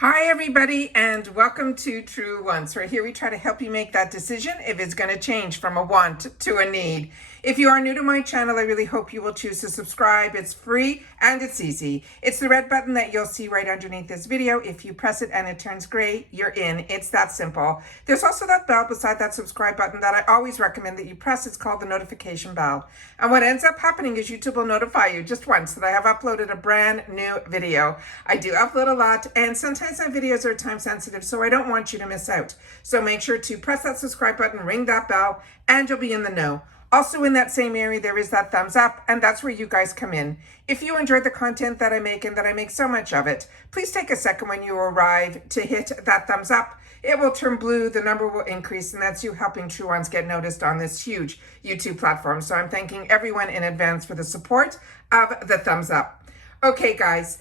Hi everybody and welcome to True Wants, where here we try to help you make that decision if it's going to change from a want to a need. If you are new to my channel, I really hope you will choose to subscribe. It's free and it's easy. It's the red button that you'll see right underneath this video. If you press it and it turns gray, you're in. It's that simple. There's also that bell beside that subscribe button that I always recommend that you press. It's called the notification bell. And what ends up happening is YouTube will notify you just once that I have uploaded a brand new video. I do upload a lot and sometimes my videos are time sensitive, so I don't want you to miss out. So make sure to press that subscribe button, ring that bell, and you'll be in the know. Also in that same area, there is that thumbs up, and that's where you guys come in. If you enjoyed the content that I make and that I make so much of it, please take a second when you arrive to hit that thumbs up. It will turn blue, the number will increase, and that's you helping True Ones get noticed on this huge YouTube platform. So I'm thanking everyone in advance for the support of the thumbs up. Okay, guys,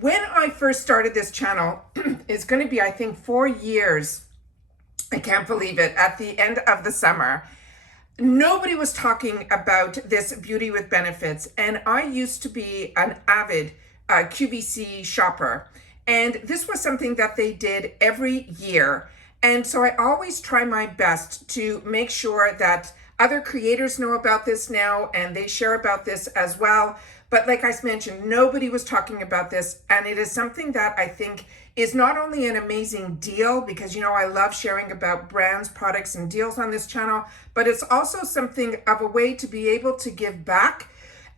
when I first started this channel, it's going to be, I think, 4 years. I can't believe it, at the end of the summer. Nobody was talking about this beauty with benefits, and I used to be an avid QVC shopper, and this was something that they did every year. And so I always try my best to make sure that other creators know about this now and they share about this as well. But like I mentioned, nobody was talking about this, and it is something that I think is not only an amazing deal, because you know I love sharing about brands, products, and deals on this channel, but it's also something of a way to be able to give back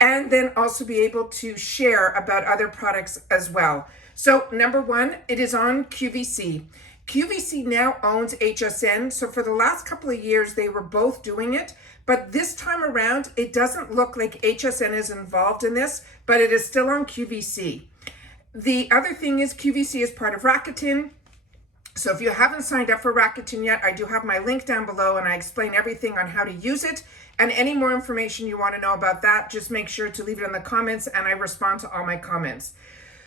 and then also be able to share about other products as well. So number one, it is on QVC. QVC now owns HSN, so for the last couple of years they were both doing it, but this time around it doesn't look like HSN is involved in this, but it is still on QVC. The other thing is QVC is part of Rakuten. So if you haven't signed up for Rakuten yet, I do have my link down below and I explain everything on how to use it. And any more information you want to know about that, just make sure to leave it in the comments and I respond to all my comments.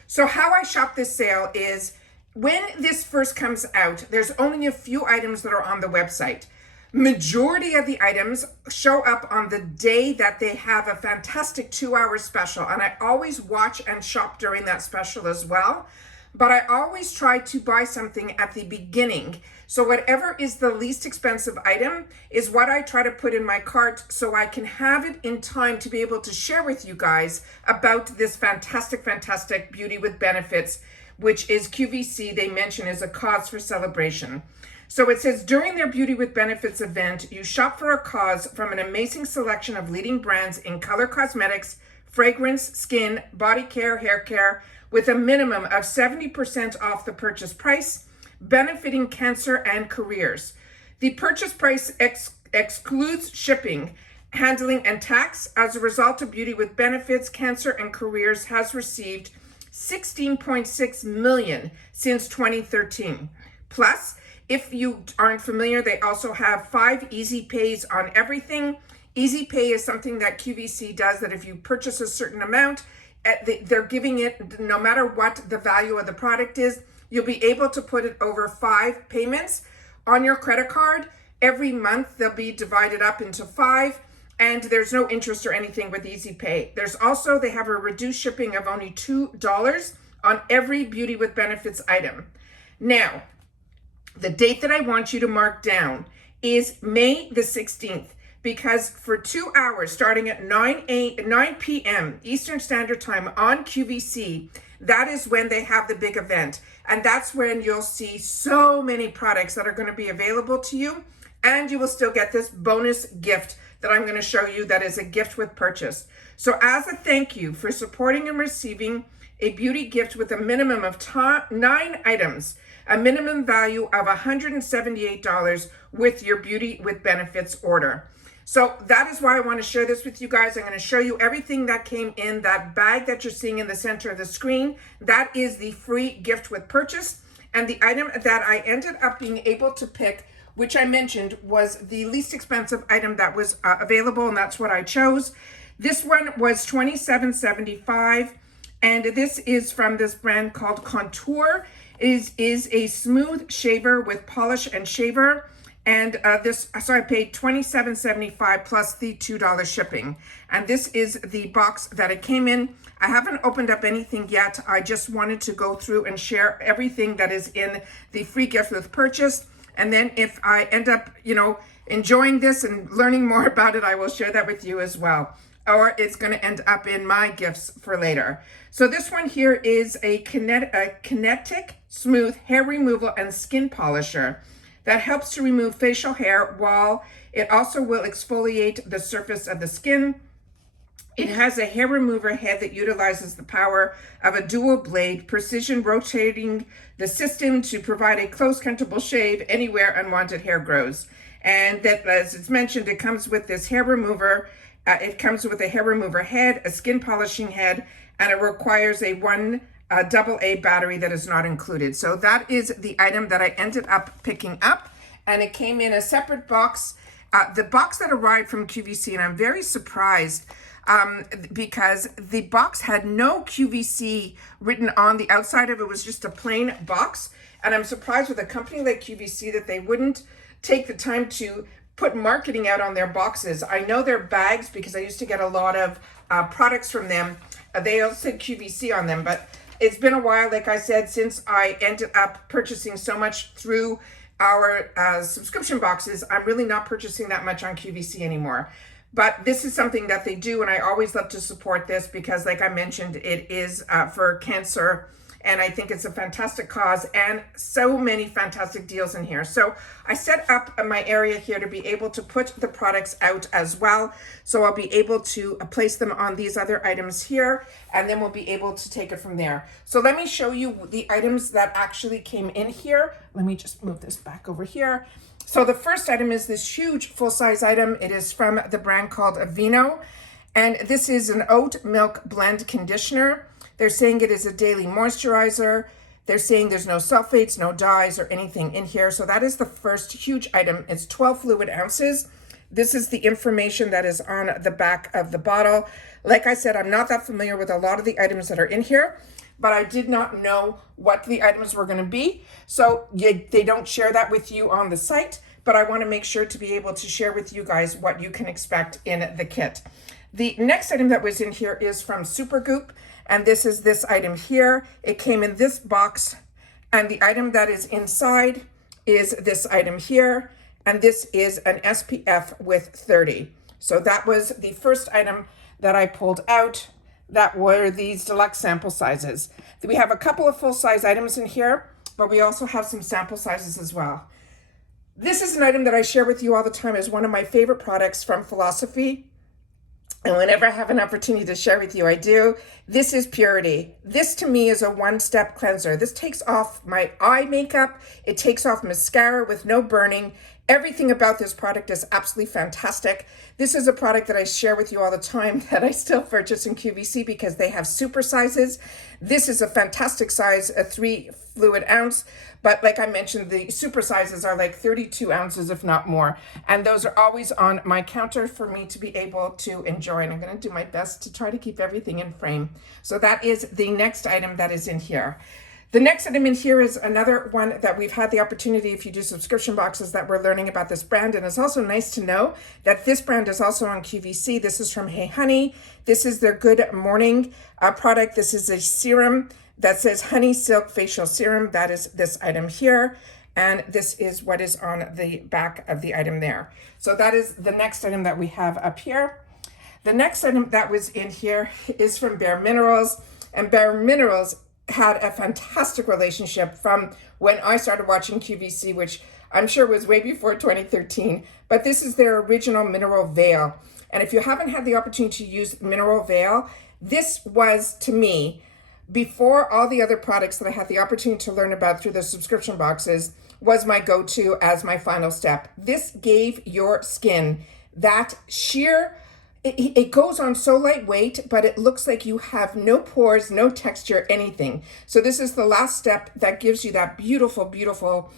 So how I shop this sale is when this first comes out, there's only a few items that are on the website. Majority of the items show up on the day that they have a fantastic 2-hour special. And I always watch and shop during that special as well. But I always try to buy something at the beginning. So whatever is the least expensive item is what I try to put in my cart so I can have it in time to be able to share with you guys about this fantastic, fantastic beauty with benefits, which is QVC, they mention is a cause for celebration. So it says, during their Beauty with Benefits event, you shop for a cause from an amazing selection of leading brands in color cosmetics, fragrance, skin, body care, hair care, with a minimum of 70% off the purchase price, benefiting cancer and careers. The purchase price excludes shipping, handling, and tax. As a result of Beauty with Benefits, Cancer and Careers has received $16.6 million since 2013. Plus, if you aren't familiar, they also have 5 easy pays on everything. Easy pay is something that QVC does, that if you purchase a certain amount, they're giving it, no matter what the value of the product is, you'll be able to put it over 5 payments on your credit card. Every month they'll be divided up into 5, and there's no interest or anything with easy pay. There's also, they have a reduced shipping of only $2 on every Beauty with Benefits item. Now, the date that I want you to mark down is May the 16th, because for 2 hours, starting at 9 p.m. Eastern Standard Time on QVC, that is when they have the big event. And that's when you'll see so many products that are going to be available to you. And you will still get this bonus gift that I'm going to show you that is a gift with purchase. So as a thank you for supporting and receiving a beauty gift with a minimum of 9 items, a minimum value of $178 with your Beauty with Benefits order. So that is why I want to share this with you guys. I'm going to show you everything that came in that bag that you're seeing in the center of the screen. That is the free gift with purchase. And the item that I ended up being able to pick, which I mentioned, was the least expensive item that was available, and that's what I chose. This one was $27.75, and this is from this brand called Contour. It is a smooth shaver with polish and shaver. And so I paid $27.75 plus the $2 shipping. And this is the box that it came in. I haven't opened up anything yet. I just wanted to go through and share everything that is in the free gift with purchase. And then if I end up, enjoying this and learning more about it, I will share that with you as well. Or it's going to end up in my gifts for later. So this one here is a kinetic smooth hair removal and skin polisher that helps to remove facial hair while it also will exfoliate the surface of the skin. It has a hair remover head that utilizes the power of a dual blade, precision rotating the system to provide a close, comfortable shave anywhere unwanted hair grows. And that, as it's mentioned, it comes with this hair remover. It comes with a hair remover head, a skin polishing head, and it requires a AA battery that is not included. So that is the item that I ended up picking up, and it came in a separate box. The box that arrived from QVC, and I'm very surprised because the box had no QVC written on the outside of it. It was just a plain box, and I'm surprised with a company like QVC that they wouldn't take the time to put marketing out on their boxes. I know their bags because I used to get a lot of products from them. They all said QVC on them, but it's been a while, like I said, since I ended up purchasing so much through our subscription boxes. I'm really not purchasing that much on QVC anymore. But this is something that they do, and I always love to support this because, like I mentioned, it is for cancer, and I think it's a fantastic cause and so many fantastic deals in here. So I set up my area here to be able to put the products out as well. So I'll be able to place them on these other items here, and then we'll be able to take it from there. So let me show you the items that actually came in here. Let me just move this back over here. So the first item is this huge full-size item. It is from the brand called Aveeno, and this is an oat milk blend conditioner. They're saying it is a daily moisturizer. They're saying there's no sulfates, no dyes, or anything in here. So that is the first huge item. It's 12 fluid ounces. This is the information that is on the back of the bottle. Like I said, I'm not that familiar with a lot of the items that are in here, but I did not know what the items were going to be. So they don't share that with you on the site, but I want to make sure to be able to share with you guys what you can expect in the kit. The next item that was in here is from Goop, and this is this item here. It came in this box, and the item that is inside is this item here, and this is an SPF with 30. So that was the first item that I pulled out. That were these deluxe sample sizes. We have a couple of full-size items in here, but we also have some sample sizes as well. This is an item that I share with you all the time as one of my favorite products from Philosophy. And whenever I have an opportunity to share with you, I do. This is Purity. This to me is a one-step cleanser. This takes off my eye makeup. It takes off mascara with no burning. Everything about this product is absolutely fantastic. This is a product that I share with you all the time that I still purchase in QVC because they have super sizes. This is a fantastic size, a 3 fluid ounce. But like I mentioned, the super sizes are like 32 ounces, if not more. And those are always on my counter for me to be able to enjoy. And I'm going to do my best to try to keep everything in frame. So that is the next item that is in here. The next item in here is another one that we've had the opportunity, if you do subscription boxes, that we're learning about this brand. And it's also nice to know that this brand is also on QVC. This is from Hey Honey. This is their Good Morning product. This is a serum that says Honey Silk Facial Serum. That is this item here. And this is what is on the back of the item there. So that is the next item that we have up here. The next item that was in here is from Bare Minerals. And Bare Minerals had a fantastic relationship from when I started watching QVC, which I'm sure was way before 2013. But this is their original Mineral Veil. And if you haven't had the opportunity to use Mineral Veil, this was, to me, before all the other products that I had the opportunity to learn about through the subscription boxes, was my go-to as my final step. This gave your skin that sheer, it goes on so lightweight, but it looks like you have no pores, no texture, anything. So this is the last step that gives you that beautiful, beautiful,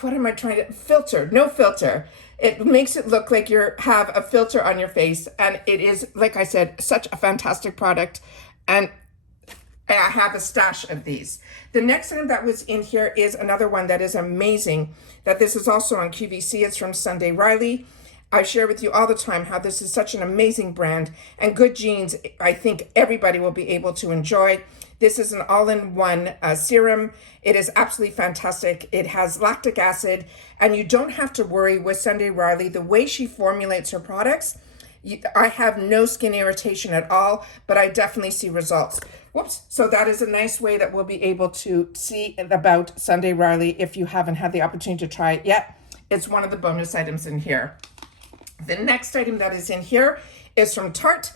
what am I trying to, filter, no filter. It makes it look like you have a filter on your face. And it is, like I said, such a fantastic product. And I have a stash of these. The next item that was in here is another one that is amazing, that this is also on QVC. It's from Sunday Riley. I share with you all the time how this is such an amazing brand, and good genes, I think everybody will be able to enjoy. This is an all-in-one serum. It is absolutely fantastic. It has lactic acid, and you don't have to worry with Sunday Riley. The way she formulates her products, I have no skin irritation at all, but I definitely see results. Whoops. So that is a nice way that we'll be able to see about Sunday Riley if you haven't had the opportunity to try it yet. It's one of the bonus items in here. The next item that is in here is from Tarte.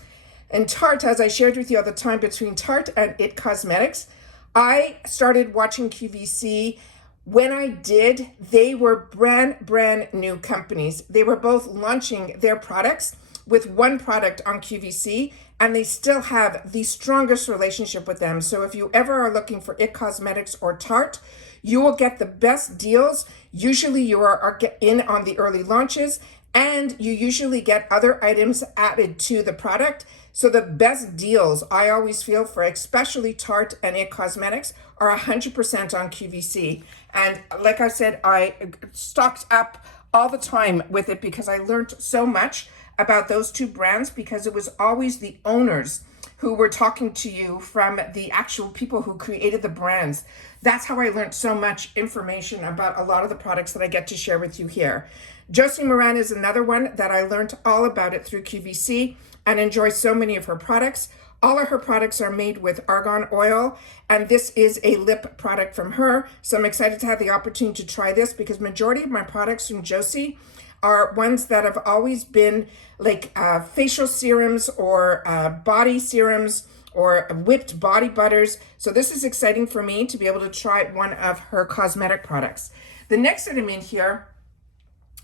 And Tarte, as I shared with you all the time, between Tarte and IT Cosmetics, I started watching QVC. When I did, they were brand new companies. They were both launching their products with one product on QVC, and they still have the strongest relationship with them. So if you ever are looking for IT Cosmetics or Tarte, you will get the best deals. Usually you are in on the early launches, and you usually get other items added to the product. So the best deals, I always feel, for especially Tarte and IT Cosmetics, are 100% on QVC. And like I said, I stocked up all the time with it because I learned so much about those two brands, because it was always the owners who were talking to you from the actual people who created the brands. That's how I learned so much information about a lot of the products that I get to share with you here. Josie Moran is another one that I learned all about it through QVC and enjoy so many of her products. All of her products are made with argan oil, and this is a lip product from her. So I'm excited to have the opportunity to try this, because majority of my products from Josie are ones that have always been like facial serums or body serums or whipped body butters. So this is exciting for me to be able to try one of her cosmetic products. The next item in here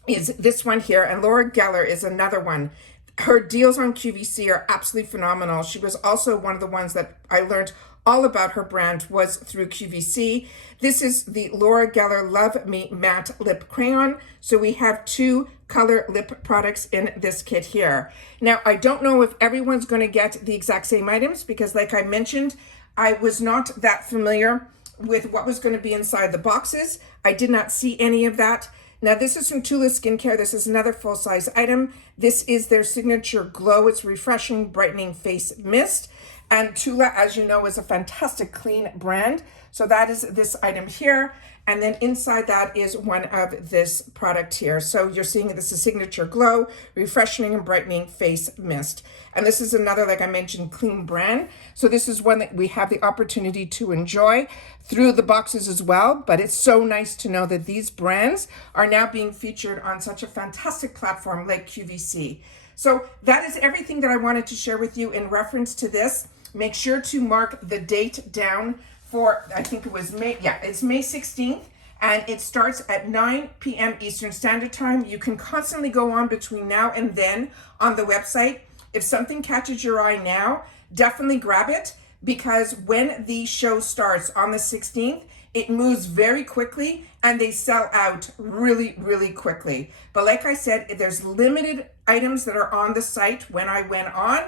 is this one here, and Laura Geller is another one. Her deals on QVC are absolutely phenomenal. She was also one of the ones that I learned all about her brand was through QVC. This is the Laura Geller Love Me Matte Lip Crayon. So we have two color lip products in this kit here. Now, I don't know if everyone's going to get the exact same items, because like I mentioned, I was not that familiar with what was going to be inside the boxes. I did not see any of that. Now, this is from Tula Skincare. This is another full-size item. This is their signature glow. It's refreshing, brightening face mist. And Tula, as you know, is a fantastic clean brand. So that is this item here. And then inside that is one of this product here. So you're seeing this is signature glow, refreshing and brightening face mist. And this is another, like I mentioned, clean brand. So this is one that we have the opportunity to enjoy through the boxes as well. But it's so nice to know that these brands are now being featured on such a fantastic platform like QVC. So that is everything that I wanted to share with you in reference to this. Make sure to mark the date down for, I think it was May, yeah, it's May 16th, and it starts at 9 p.m. Eastern Standard Time. You can constantly go on between now and then on the website. If something catches your eye now, definitely grab it, because when the show starts on the 16th, it moves very quickly and they sell out really quickly. But like I said, there's limited items that are on the site when I went on,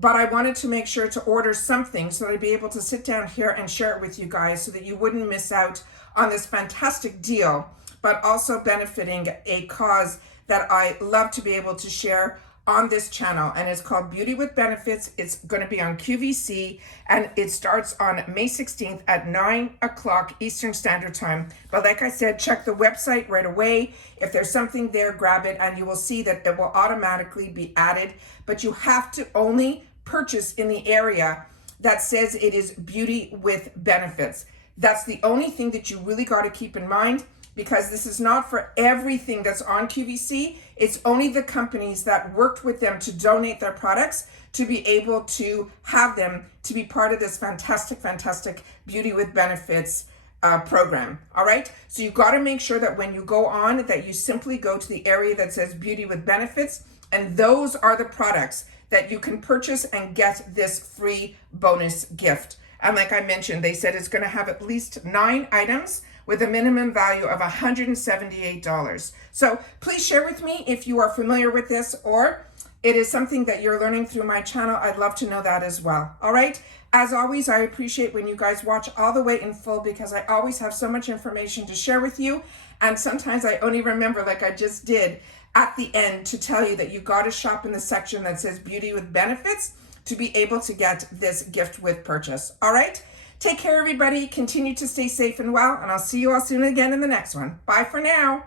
but I wanted to make sure to order something so that I'd be able to sit down here and share it with you guys so that you wouldn't miss out on this fantastic deal, but also benefiting a cause that I love to be able to share on this channel, and it's called Beauty with Benefits. It's going to be on QVC, and it starts on May 16th at 9 o'clock Eastern Standard Time. But like I said, check the website right away. If there's something there, grab it, and you will see that it will automatically be added. But you have to only purchase in the area that says it is Beauty with Benefits. That's the only thing that you really got to keep in mind, because this is not for everything that's on QVC. It's only the companies that worked with them to donate their products to be able to have them to be part of this fantastic Beauty with Benefits program. All right. So you got to make sure that when you go on, that you simply go to the area that says Beauty with Benefits, and those are the products that you can purchase and get this free bonus gift. And like I mentioned, they said it's going to have at least 9 items with a minimum value of $178. So please share with me if you are familiar with this, or it is something that you're learning through my channel, I'd love to know that as well. All right. As always, I appreciate when you guys watch all the way in full because I always have so much information to share with you. And sometimes I only remember, like I just did at the end, to tell you that you got to shop in the section that says Beauty with Benefits to be able to get this gift with purchase. All right. Take care, everybody. Continue to stay safe and well, and I'll see you all soon again in the next one. Bye for now.